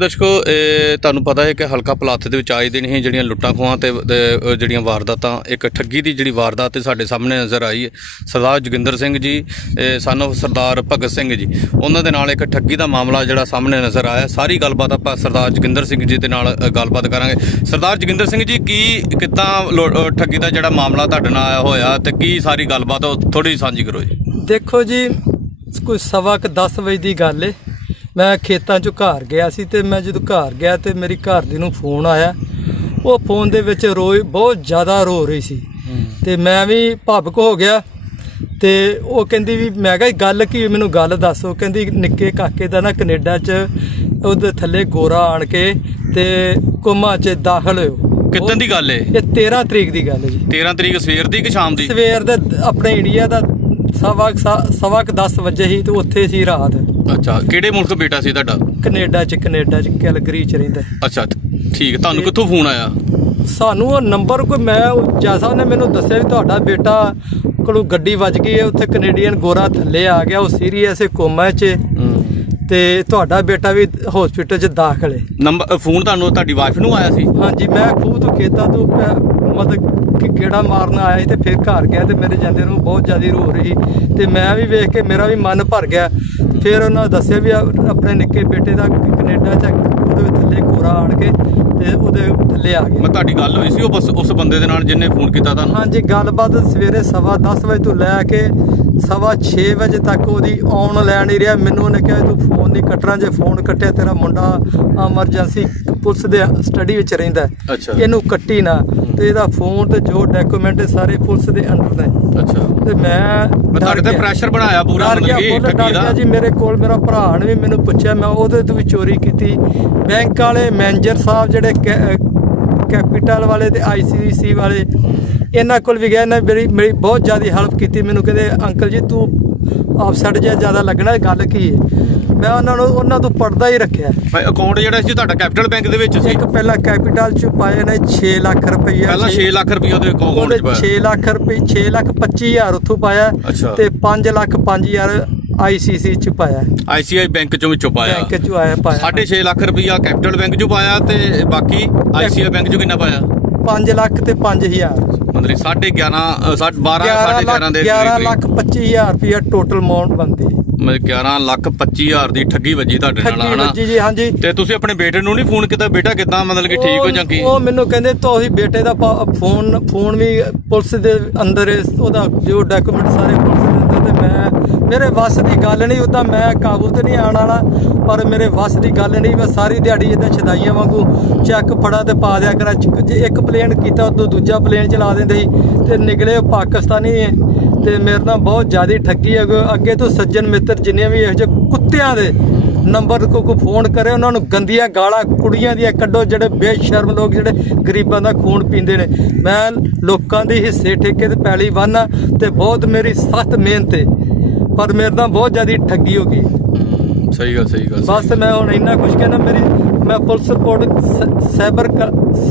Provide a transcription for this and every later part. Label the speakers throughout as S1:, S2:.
S1: ਦਰਸ਼ਕੋ ਤੁਹਾਨੂੰ ਪਤਾ ਹੈ ਕਿ ਹਲਕਾ ਪਲਾਥ ਦੇ ਵਿੱਚ ਆਏ ਦਿਨ ਹੀ ਜਿਹੜੀਆਂ ਲੁੱਟਾਂ ਖੋਹਾਂ ਤੇ ਜਿਹੜੀਆਂ ਵਾਰਦਾਤਾਂ ਇੱਕ ਠੱਗੀ ਦੀ ਜਿਹੜੀ ਵਾਰਦਾਤ ਤੇ ਸਾਡੇ ਸਾਹਮਣੇ ਨਜ਼ਰ ਆਈ ਹੈ ਸਰਦਾਰ ਜਗਿੰਦਰ ਸਿੰਘ ਜੀ ਸਨ ਆਫ ਸਰਦਾਰ ਭਗਤ ਸਿੰਘ ਜੀ ਉਹਨਾਂ ਦੇ ਨਾਲ ਇੱਕ ਠੱਗੀ ਦਾ ਮਾਮਲਾ ਜਿਹੜਾ ਸਾਹਮਣੇ ਨਜ਼ਰ ਆਇਆ ਸਾਰੀ ਗੱਲਬਾਤ ਆਪਾਂ ਸਰਦਾਰ ਜਗਿੰਦਰ ਸਿੰਘ ਜੀ ਦੇ ਨਾਲ ਗੱਲਬਾਤ ਕਰਾਂਗੇ ਸਰਦਾਰ ਜਗਿੰਦਰ ਸਿੰਘ ਜੀ ਕੀ ਕਿਤਾ ਠੱਗੀ ਦਾ ਜਿਹੜਾ ਮਾਮਲਾ ਤੁਹਾਡੇ ਨਾਲ ਆਇਆ ਹੋਇਆ ਤੇ ਕੀ ਸਾਰੀ ਗੱਲਬਾਤ ਥੋੜੀ ਸਾਂਝੀ ਕਰੋ ਜੀ
S2: ਦੇਖੋ ਜੀ ਕੋਈ ਸਵਾ 10 ਵਜੇ ਦੀ ਗੱਲ ਏ ਮੈਂ ਖੇਤਾਂ 'ਚੋਂ ਘਰ ਗਿਆ ਸੀ ਤੇ ਮੈਂ ਜਦੋਂ ਘਰ ਗਿਆ ਤੇ ਮੇਰੀ ਘਰ ਦੀ ਨੂੰ ਫੋਨ ਆਇਆ ਉਹ ਫੋਨ ਦੇ ਵਿੱਚ ਰੋਈ ਬਹੁਤ ਜ਼ਿਆਦਾ ਰੋ ਰਹੀ ਸੀ ਤੇ ਮੈਂ ਵੀ ਭਾਵਕ ਹੋ ਗਿਆ ਤੇ ਉਹ ਕਹਿੰਦੀ ਵੀ ਮੈਂ ਕਿਹਾ ਗੱਲ ਕੀ ਮੈਨੂੰ ਗੱਲ ਦੱਸ ਉਹ ਕਹਿੰਦੀ ਨਿੱਕੇ ਕਾਕੇ ਦਾ ਨਾ ਕੈਨੇਡਾ 'ਚ ਉਹਦੇ ਥੱਲੇ ਗੋਰਾ ਆਣ ਕੇ ਤੇ ਕੁਮਾ 'ਚ ਦਾਖਲ ਹੋਇਆ ਕਿਤਨ ਦੀ ਗੱਲ ਏ ਇਹ 13 ਤਰੀਕ ਦੀ ਗੱਲ ਹੈ ਜੀ 13 ਤਰੀਕ ਸਵੇਰ ਦੀ ਕਿ ਸ਼ਾਮ ਦੀ ਸਵੇਰ ਦੇ ਆਪਣੇ ਇੰਡੀਆ ਦਾ ਸਵਾ ਸਵਾ 10 ਵਜੇ ਹੀ ਤੇ ਉੱਥੇ ਸੀ ਰਾਤ
S1: ਅੱਛਾ ਕਿਹੜੇ ਮੁਲਕ ਬੇਟਾ ਸੀ ਤੁਹਾਡਾ
S2: ਕੈਨੇਡਾ ਚ ਕੈਨੇਡਾ ਚ ਕੈਲਗਰੀ ਚ ਰਹਿੰਦਾ
S1: ਅੱਛਾ ਠੀਕ ਤੁਹਾਨੂੰ ਕਿੱਥੋਂ ਫੋਨ ਆਇਆ
S2: ਸਾਨੂੰ ਉਹ ਨੰਬਰ ਕੋਈ ਮੈਂ ਜੈਸਾ ਉਹਨੇ ਮੈਨੂੰ ਦੱਸਿਆ ਵੀ ਤੁਹਾਡਾ ਬੇਟਾ ਕੋਲੋਂ ਗੱਡੀ ਵੱਜ ਗਈ ਹੈ ਉੱਥੇ ਕੈਨੇਡੀਅਨ ਗੋਰਾ ਥੱਲੇ ਆ ਗਿਆ ਉਹ ਸੀਰੀਅਸ ਹੈ ਕੋਮਾ 'ਚ ਤੇ ਤੁਹਾਡਾ ਬੇਟਾ ਵੀ ਹਸਪੀਟਲ 'ਚ ਦਾਖਲ ਹੈ ਨੰਬਰ ਫੋਨ ਤੁਹਾਨੂੰ ਤੁਹਾਡੀ ਵਾਈਫ ਨੂੰ ਆਇਆ ਸੀ ਹਾਂਜੀ ਮੈਂ ਖੂਹ ਤੋਂ ਖੇਤਾਂ ਤੋਂ ਮਤਲਬ ਕਿ ਕਿਹੜਾ ਮਾਰਨ ਆਇਆ ਸੀ ਤੇ ਫਿਰ ਘਰ ਗਿਆ ਤੇ ਮੇਰੇ ਜਾਂਦੇ ਨੂੰ ਬਹੁਤ ਜ਼ਿਆਦਾ ਰੋ ਰਹੀ ਤੇ ਮੈਂ ਵੀ ਵੇਖ ਕੇ ਮੇਰਾ ਵੀ ਮਨ ਭਰ ਗਿਆ ਫਿਰ ਉਹਨਾਂ ਨੇ ਦੱਸਿਆ ਵੀ ਆਪਣੇ ਨਿੱਕੇ ਬੇਟੇ ਦਾ ਕੈਨੇਡਾ ਚ ਉਹਦੇ ਵਿੱਚ ਥੱਲੇ ਕੋਰਾ ਆਣ ਕੇ ਤੇ ਉਹਦੇ ਥੱਲੇ ਆ ਗਿਆ ਮੈਂ ਤੁਹਾਡੀ ਗੱਲ ਹੋਈ ਸੀ ਉਹ ਬਸ ਉਸ ਬੰਦੇ ਦੇ ਨਾਲ ਜਿੰਨੇ ਫੋਨ ਕੀਤਾ ਤਾਂ ਹਾਂਜੀ ਗੱਲਬਾਤ ਸਵੇਰੇ 10:30 ਵਜੇ ਤੋਂ ਲੈ ਕੇ ਸਵਾ 6 ਵਜੇ ਤੱਕ ਉਹਦੀ ਆਉਣ ਲੈ ਨਹੀਂ ਰਿਹਾ ਮੈਨੂੰ ਉਹਨੇ ਕਿਹਾ ਤੂੰ ਫੋਨ ਨਹੀਂ ਕੱਟਣਾ ਜੇ ਫੋਨ ਕੱਟਿਆ ਤੇਰਾ ਮੁੰਡਾ ਐਮਰਜੈਂਸੀ ਪੁਲਿਸ ਦੇ ਸਟੱਡੀ ਵਿੱਚ ਰਹਿੰਦਾ ਇਹਨੂੰ ਕੱਟੀ ਨਾ ਤੇ ਇਹਦਾ ਫੋਨ ਤੇ ਜੋ ਡਾਕੂਮੈਂਟ ਸਾਰੇ ਪੁਲਿਸ ਦੇ ਅੰਡਰ ਨੇ ਅੱਛਾ ਤੇ ਮੈਂ ਤੁਹਾਡੇ ਤੇ ਪ੍ਰੈਸ਼ਰ ਬਣਾਇਆ ਪੂਰਾ ਮਤਲਬ ਕਿ ਠੱਗੀ ਦਾ ਜੀ ਮੇਰੇ ਕੋਲ ਮੇਰਾ ਭਰਾ ਨੇ ਵੀ ਮੈਨੂੰ ਪੁੱਛਿਆ ਮੈਂ ਉਹਦੇ ਤੋਂ ਵੀ ਚੋਰੀ ਕੀਤੀ ਬੈਂਕ ਵਾਲੇ ਮੈਨੇਜਰ ਸਾਹਿਬ ਜਿਹੜੇ ਕੈਪੀਟਲ ਵਾਲੇ ਤੇ ਆਈਸੀਸੀ ਵਾਲੇ ਇਹਨਾਂ ਕੋਲ ਵੀ ਗਿਆ ਇਹਨਾਂ ਮੇਰੀ ਮੇਰੀ ਬਹੁਤ ਜ਼ਿਆਦਾ ਹੈਲਪ ਕੀਤੀ ਮੈਨੂੰ ਕਹਿੰਦੇ ਅੰਕਲ ਜੀ ਤੂੰ ਆਫਸੈਟ ਜੇ ਜ਼ਿਆਦਾ ਲੱਗਣਾ ਗੱਲ ਕੀ ਹੈ ਮੈਂ ਉਹਨਾਂ ਨੂੰ ਉਹਨਾਂ ਤੋਂ ਪੜਦਾ ਹੀ ਰੱਖਿਆ ਭਾਈ ਅਕਾਊਂਟ ਜਿਹੜਾ ਸੀ ਤੁਹਾਡਾ ਕੈਪੀਟਲ ਬੈਂਕ ਦੇ ਵਿੱਚ ਸੀ ਇੱਕ ਪਹਿਲਾਂ ਕੈਪੀਟਲ ਚ ਪਾਇਆ ਨੇ 6 ਲੱਖ ਰੁਪਈਆ ਪਹਿਲਾਂ 6 ਲੱਖ ਰੁਪਈਆ ਉਹਦੇ ਅਕਾਊਂਟ ਚ ਪਾਇਆ 6 ਲੱਖ ਰੁਪਏ 6 ਲੱਖ 25 ਹਜ਼ਾਰ ਉੱਥੋਂ ਪਾਇਆ ਤੇ 5 ਲੱਖ 5 ਹਜ਼ਾਰ ਆਈਸੀਸੀ ਚ ਪਾਇਆ
S1: ਆਈਸੀਆਈ ਬੈਂਕ ਚੋਂ ਵਿੱਚੋਂ ਪਾਇਆ ਬੈਂਕ ਚੋਂ ਆਇਆ ਪਾਇਆ 6.5 ਲੱਖ ਰੁਪਈਆ ਕੈਪੀਟਲ ਬੈਂਕ ਚੋਂ ਪਾਇਆ ਤੇ ਬਾਕੀ ਆਈਸੀਆਈ ਬੈਂਕ ਚੋਂ ਕਿੰਨਾ ਪਾਇਆ
S2: 5 ਲੱਖ ਤੇ ਹਜ਼ਾਰ
S1: ਬੰਦੇ 11.5 12 11.5 ਦੇ 11 ਲੱਖ
S2: 25000 ਰੁਪਇਆ ਟੋਟਲ ਅਮਾਉਂਟ ਬੰਦੀ
S1: ਮਤਲਬ 11 ਲੱਖ 25000 ਦੀ ਠੱਗੀ ਵੱਜੀ ਤੁਹਾਡੇ ਨਾਲ ਹਨਾ ਠੱਗੀ ਜੀ ਹਾਂਜੀ ਤੇ ਤੁਸੀਂ ਆਪਣੇ ਬੇਟੇ ਨੂੰ ਨਹੀਂ ਫੋਨ ਕੀਤਾ ਬੇਟਾ ਕਿਦਾਂ ਮਤਲਬ ਕਿ ਠੀਕ ਹੋ ਜਾਂ ਕੀ
S2: ਉਹ ਮੈਨੂੰ ਕਹਿੰਦੇ ਤੁਸੀਂ ਬੇਟੇ ਦਾ ਫੋਨ ਫੋਨ ਵੀ ਪੁਲਿਸ ਦੇ ਅੰਦਰ ਉਹਦਾ ਜੋ ਡਾਕੂਮੈਂਟ ਸਾਰੇ ਤੇ ਮੈਂ ਮੇਰੇ ਵਸ ਦੀ ਗੱਲ ਨਹੀਂ ਉਦਾਂ ਮੈਂ ਕਾਬੂ ਤੇ ਨਹੀਂ ਆਣ ਵਾਲਾ ਪਰ ਮੇਰੇ ਵਸ ਦੀ ਗੱਲ ਨਹੀਂ ਮੈਂ ਸਾਰੀ ਦਿਹਾੜੀ ਇਦਾਂ ਛਦਾਈਆਂ ਵਾਂਗੂ ਚੱਕ ਫੜਾ ਤੇ ਪਾ ਦਿਆ ਕਰਾਂ ਜੇ ਇੱਕ ਪਲੇਨ ਕੀਤਾ ਉਦੋਂ ਦੂਜਾ ਪਲੇਨ ਚਲਾ ਦਿੰਦੇ ਸੀ ਤੇ ਨਿਕਲੇ ਪਾਕਿਸਤਾਨੀ ਤੇ ਮੇਰੇ ਨਾਲ ਬਹੁਤ ਜ਼ਿਆਦਾ ਠੱਗੀ ਹੈ ਅੱਗੇ ਤੋਂ ਸੱਜਣ ਮਿੱਤਰ ਜਿੰਨੇ ਵੀ ਇਹੋ ਜਿਹੇ ਕੁੱਤਿਆਂ ਦੇ ਨੰਬਰ ਕੋ ਕੋ ਫੋਨ ਕਰੇ ਉਹਨਾਂ ਨੂੰ ਗੰਦੀਆਂ ਗਾਲਾਂ ਕੁੜੀਆਂ ਦੀਆਂ ਕੱਢੋ ਜਿਹੜੇ ਬੇਸ਼ਰਮ ਲੋਕ ਜਿਹੜੇ ਗਰੀਬਾਂ ਦਾ ਖੂਨ ਪੀਂਦੇ ਨੇ ਮੈਂ ਲੋਕਾਂ ਦੇ ਹਿੱਸੇ ਠੇਕੇ ਤੇ ਪੈਲੀ ਬੰਨਾ ਤੇ ਬਹੁਤ ਮੇਰੀ ਸਖਤ ਮਿਹਨਤ ਹੈ ਪਰ ਮੇਰੇ ਨਾਲ ਬਹੁਤ ਜ਼ਿਆਦੀ ਠੱਗੀ ਹੋ ਗਈ ਸਹੀ ਗੱਲ ਸਹੀ ਗੱਲ ਬਸ ਮੈਂ ਹੁਣ ਇੰਨਾ ਕੁਝ ਕਹਿਣਾ ਮੇਰੀ ਮੈਂ ਪੁਲਿਸ ਰਿਪੋਰਟ ਸਾਈਬਰ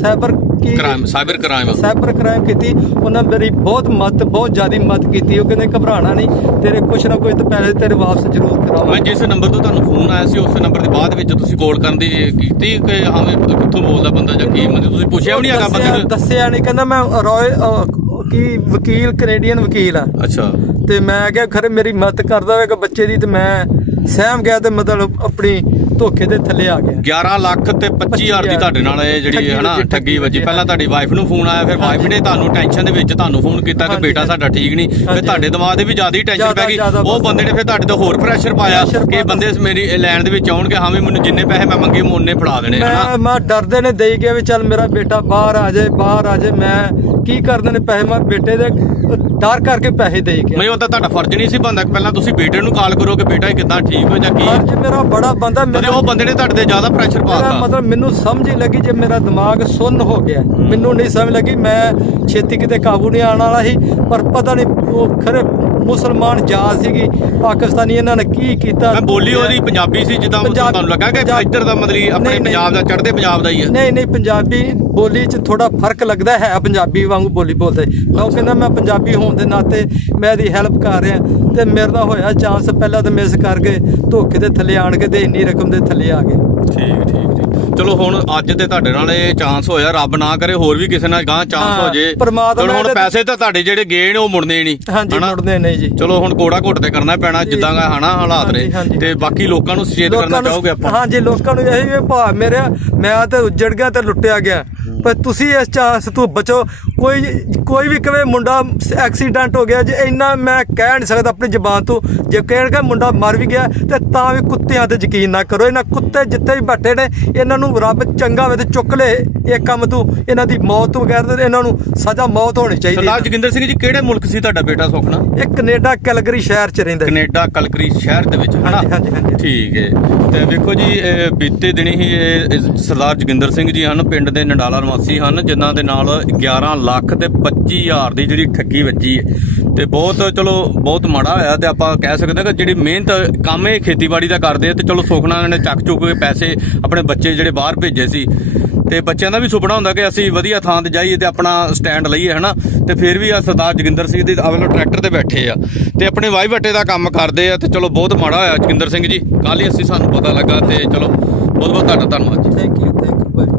S2: ਸਾਈਬਰ ਕੀ crime cyber crime cyber crime ਕੀਤੀ ਉਹਨਾਂ ਮੇਰੀ ਬਹੁਤ ਮਦਦ ਬਹੁਤ ਜ਼ਿਆਦਾ ਮਦਦ ਕੀਤੀ ਉਹ ਕਹਿੰਦੇ ਘਬਰਾਣਾ ਨਹੀਂ ਤੇਰੇ ਕੁਛ ਨਾ ਕੁਛ ਤਾਂ ਪੈਸੇ ਤੇਰੇ ਵਾਪਸ ਜ਼ਰੂਰ ਕਰਾਵਾਂ ਮੈਂ ਜਿਸ ਨੰਬਰ ਤੋਂ ਤੁਹਾਨੂੰ ਫੋਨ ਆਇਆ ਸੀ ਉਸ ਨੰਬਰ ਦੇ ਬਾਅਦ ਵਿੱਚ ਤੁਸੀਂ ਕਾਲ ਕਰਨ ਦੀ
S1: ਕੀਤੀ ਕਿ ਹਾਂ ਕਿੱਥੋਂ ਬੋਲਦਾ ਬੰਦਾ ਜਾਂ ਕੀ ਮੈਂ ਤੁਸੀਂ ਪੁੱਛਿਆ ਵੀ ਨਹੀਂ ਹੈਗਾ ਬੰਦੇ
S2: ਨੂੰ ਦੱਸਿਆ ਨਹੀਂ ਕਹਿੰਦਾ ਮੈਂ ਰੋਇ ਕੀ ਵਕੀਲ ਕੈਨੇਡੀਅਨ ਵਕੀਲ ਆ ਅੱਛਾ ਤੇ ਮੈਂ ਕਿਹਾ ਖਰੇ ਮੇਰੀ ਮਦਦ ਕਰਦਾ ਹੋਵੇਗਾ ਬੱਚੇ ਦੀ ਤੇ ਮੈਂ ਸਹਿਮ ਗਿਆ ਤੇ ਮਤਲਬ ਆਪਣੀ ਧੋਖੇ ਦੇ ਥੱਲੇ ਆ
S1: ਗਿਆ 11 ਲੱਖ ਤੇ 25000 ਦੀ ਤੁਹਾਡੇ ਨਾਲ ਇਹ ਜਿਹੜੀ ਹੈ ਨਾ ਠੱਗੀ ਵੱਜੀ ਪਹਿਲਾਂ ਤੁਹਾਡੀ ਵਾਈਫ ਨੂੰ ਫੋਨ ਆਇਆ ਫਿਰ ਵਾਈਫ ਨੇ ਤੁਹਾਨੂੰ ਟੈਨਸ਼ਨ ਦੇ ਵਿੱਚ ਤੁਹਾਨੂੰ ਫੋਨ ਕੀਤਾ ਕਿ ਬੇਟਾ ਸਾਡਾ ਠੀਕ ਨਹੀਂ ਫਿਰ ਤੁਹਾਡੇ ਦਿਮਾਗ ਦੇ ਵੀ ਜ਼ਿਆਦਾ ਹੀ ਟੈਨਸ਼ਨ ਪੈ ਗਈ ਉਹ ਬੰਦੇ ਨੇ ਫਿਰ ਤੁਹਾਡੇ ਤੇ ਹੋਰ ਪ੍ਰੈਸ਼ਰ ਪਾਇਆ ਕਿ ਬੰਦੇ ਮੇਰੀ ਲੈਣ ਦੇ ਵਿੱਚ ਆਉਣਗੇ ਹਾਂ ਵੀ ਮੈਨੂੰ ਜਿੰਨੇ ਪੈਸੇ ਮੈਂ ਮੰਗੇ ਮੋਨੇ ਫੜਾ ਦੇਣੇ ਹਨਾ
S2: ਮੈਂ ਡਰਦੇ ਨੇ ਦੇਈ ਗਿਆ ਵੀ ਚੱਲ ਮੇਰਾ ਬੇਟਾ ਬਾਹਰ ਆ ਜਾਏ ਬਾਹਰ ਆ ਜਾਏ ਮੈਂ ਕੀ ਕਰਦੇ ਨੇ ਪੈਸੇ ਮੈਂ ਬੇਟੇ ਦੇ ਡਰ ਕਰਕੇ ਪੈਸੇ ਦੇ ਗਿਆ
S1: ਮੈਂ ਉਹ ਤਾਂ ਤੁਹਾਡਾ ਫਰਜ਼ ਨਹੀਂ ਸੀ ਬੰਦਾ ਪਹਿਲਾਂ ਤੁਸੀਂ ਬੇਟੇ ਨੂੰ ਕਾਲ ਕਰੋ ਕਿ ਬੇਟਾ ਕਿੱਦਾਂ ਠੀਕ ਹੋ ਜਾਂ ਕੀ ਫਰਜ਼ ਮੇਰਾ ਬੜਾ ਬੰਦਾ ਨੇ ਉਹ ਬੰਦੇ ਨੇ ਤੁਹਾਡੇ ਤੇ ਜ਼ਿਆਦਾ ਪ੍ਰੈਸ਼ਰ ਪਾਤਾ ਮਤਲਬ
S2: ਮੈਨੂੰ ਸਮਝ ਹੀ ਲੱਗੀ ਜੇ ਮੇਰਾ ਦਿਮਾਗ ਸੁੰਨ ਹੋ ਗਿਆ ਮੈਨੂੰ ਨਹੀਂ ਸਮਝ ਲੱਗੀ ਮੈਂ ਛੇਤੀ ਕਿਤੇ ਕਾਬੂ ਨਹੀਂ ਆਉਣ ਵਾਲਾ ਸੀ ਪਰ ਪਤਾ ਨਹੀਂ ਉਹ ਖਰੇ ਮੁਸਲਮਾਨ ਜਾਤ ਸੀਗੀ ਪਾਕਿਸਤਾਨੀ ਇਹਨਾਂ ਨੇ ਕੀ ਕੀਤਾ ਮੈਂ ਬੋਲੀ ਉਹਦੀ ਪੰਜਾਬੀ ਸੀ ਜਿੱਦਾਂ ਤੁਹਾਨੂੰ ਲੱਗਾ ਕਿ ਇੱਧਰ ਦਾ ਮਤਲਬ ਆਪਣੇ ਪੰਜਾਬ ਦਾ ਚੜ੍ਹਦੇ ਪੰਜਾਬ ਦਾ ਹੀ ਹੈ ਨਹੀਂ ਨਹੀਂ ਪੰਜਾਬੀ ਬੋਲੀ 'ਚ ਥੋੜਾ ਫਰਕ ਲੱਗਦਾ ਹੈ ਪੰਜਾਬੀ ਵਾਂਗੂ ਬੋਲੀ ਬੋਲਦੇ ਮੈਂ ਉਹ ਕਹਿੰਦਾ ਮੈਂ ਪੰਜਾਬੀ ਹੋਣ ਦੇ ਨਾਤੇ ਮੈਂ ਇਹਦੀ ਹੈਲਪ ਕਰ ਰਿਹਾ ਤੇ ਮੇਰੇ ਦਾ ਹੋਇਆ ਚਾਂਸ ਪਹਿਲਾਂ ਤਾਂ ਮਿਸ ਕਰ ਗਏ ਧੋਖੇ ਦੇ ਥੱਲੇ ਆਣ ਕੇ ਤੇ ਇੰਨੀ ਰਕਮ ਦੇ ਥੱਲੇ ਆ ਗਏ ਠੀਕ
S1: ਠੀਕ ਚਲੋ ਹੁਣ ਅੱਜ ਤੇ ਤੁਹਾਡੇ ਨਾਲ ਇਹ ਚਾਂਸ ਹੋਇਆ ਰੱਬ ਨਾ ਕਰੇ ਹੋਰ ਵੀ ਕਿਸੇ ਨਾਲ ਗਾਂ ਚਾਂਸ ਹੋ ਜੇ ਪਰਮਾਤਮਾ ਹੁਣ ਪੈਸੇ ਤਾਂ ਤੁਹਾਡੇ ਜਿਹੜੇ ਗਏ ਨੇ ਉਹ ਮੁੜਨੇ ਨਹੀਂ ਹਾਂਜੀ ਮੁੜਨੇ ਨਹੀਂ ਜੀ ਚਲੋ ਹੁਣ ਕੋੜਾ ਘੋਟ ਤੇ ਕਰਨਾ ਪੈਣਾ ਜਿੱਦਾਂ ਹਨਾ ਹਾਲਾਤ ਨੇ ਤੇ ਬਾਕੀ ਲੋਕਾਂ ਨੂੰ ਸੁਚੇਤ ਕਰਨਾ ਚਾਹੋਗੇ
S2: ਆਪਾਂ ਹਾਂਜੀ ਲੋਕਾਂ ਨੂੰ ਇਹੀ ਭਾਅ ਮੇਰੇ ਮੈਂ ਤਾਂ ਉੱਜੜ ਗਿਆ ਤੇ ਲੁੱਟਿਆ ਗਿਆ ਪਰ ਤੁਸੀਂ ਇਸ ਚਾਸ ਤੋਂ ਬਚੋ ਕੋਈ ਕੋਈ ਵੀ ਕਵੇ ਮੁੰਡਾ ਐਕਸੀਡੈਂਟ ਹੋ ਗਿਆ ਜੇ ਇੰਨਾ ਮੈਂ ਕਹਿ ਨਹੀਂ ਸਕਦਾ ਆਪਣੀ ਜ਼ਬਾਨ ਤੋਂ ਜੇ ਕਿ ਮੁੰਡਾ ਮਰ ਵੀ ਗਿਆ ਤੇ ਤਾਂ ਵੀ ਕੁੱਤਿਆਂ ਤੇ ਯਕੀਨ ਨਾ ਕਰੋ ਇਹਨਾਂ ਕੁੱਤੇ ਜਿੱਥੇ ਵੀ ਬੈਠੇ ਨੇ ਇਹਨਾਂ ਨੂੰ ਰੱਬ ਚੰਗਾ ਵੇ ਤੇ ਚੁੱਕ ਲੈ ਇਹ ਕੰਮ ਤੋਂ ਇਹਨਾਂ ਦੀ ਮੌਤ ਤੋਂ ਬਗੈਰ ਤੇ ਇਹਨਾਂ ਨੂੰ ਸਜ਼ਾ ਮੌਤ ਹੋਣੀ ਚਾਹੀਦੀ ਸਰਦਾਰ
S1: ਜਗਿੰਦਰ ਸਿੰਘ ਜੀ ਕਿਹੜੇ ਮੁਲਕ ਸੀ ਤੁਹਾਡਾ ਬੇਟਾ ਸੁਖਣਾ
S2: ਇਹ ਕੈਨੇਡਾ ਕੈਲਗਰੀ ਸ਼ਹਿਰ ਚ ਰਹਿੰਦਾ
S1: ਕੈਨੇਡਾ ਕੈਲਗਰੀ ਸ਼ਹਿਰ ਦੇ ਵਿੱਚ ਹਨਾ ਠੀਕ ਹੈ ਤੇ ਵੇਖੋ ਜੀ ਬੀਤੇ ਦਿਨੀ ਹੀ ਸਰਦਾਰ ਜਗਿੰਦਰ ਸਿੰਘ ਜੀ ਹਨ ਪਿੰਡ ਦੇ ਨੰਡਾਲਾ ਨਿਵਾਸੀ ਹਨ ਜਿਨ੍ਹਾਂ ਦੇ ਨਾਲ 11 ਲੱਖ ਤੇ 25000 ਦੀ ਜਿਹੜੀ ਠੱਗੀ ਵੱਜੀ ਹੈ ਤੇ ਬਹੁਤ ਚਲੋ ਬਹੁਤ ਮਾੜਾ ਹੋਇਆ ਤੇ ਆਪਾਂ ਕਹਿ ਸਕਦੇ ਹਾਂ ਕਿ ਜਿਹੜੀ ਮਿਹਨਤ ਕੰਮ ਇਹ ਖੇਤੀਬਾੜੀ ਦਾ ਕਰਦੇ ਤੇ ਚਲੋ ਸੁਖਨਾ ਨੇ ਚੱਕ ਚੁੱਕ ਕੇ ਪੈਸੇ ਆਪਣੇ ਬੱਚੇ ਜਿਹੜੇ ਬਾਹਰ ਭੇਜੇ ਸੀ ਤੇ ਬੱਚਿਆਂ ਦਾ ਵੀ ਸੁਪਨਾ ਹੁੰਦਾ ਕਿ ਅਸੀਂ ਵਧੀਆ ਥਾਂ ਤੇ ਜਾਈਏ ਤੇ ਆਪਣਾ ਸਟੈਂਡ ਲਈਏ ਹਨਾ ਤੇ ਫਿਰ ਵੀ ਆ ਸਰਦਾਰ ਜਗਿੰਦਰ ਸਿੰਘ ਦੇ ਅਵਲ ਟਰੈਕਟਰ ਤੇ ਬੈਠੇ ਆ ਤੇ ਆਪਣੇ ਵਾਈ ਵਟੇ ਦਾ ਕੰਮ ਕਰਦੇ ਆ ਤੇ ਚਲੋ ਬਹੁਤ ਮਾੜਾ ਹੋਇਆ ਜਗਿੰਦਰ ਸਿੰਘ ਜੀ ਕੱਲ ਹੀ ਅਸੀਂ ਸਾਨੂੰ ਪਤਾ ਲੱਗਾ ਤੇ ਚਲੋ ਬਹੁਤ ਬਹੁਤ ਤੁਹਾਡਾ ਧੰਨਵਾਦ ਜੀ ਥੈਂਕ ਯੂ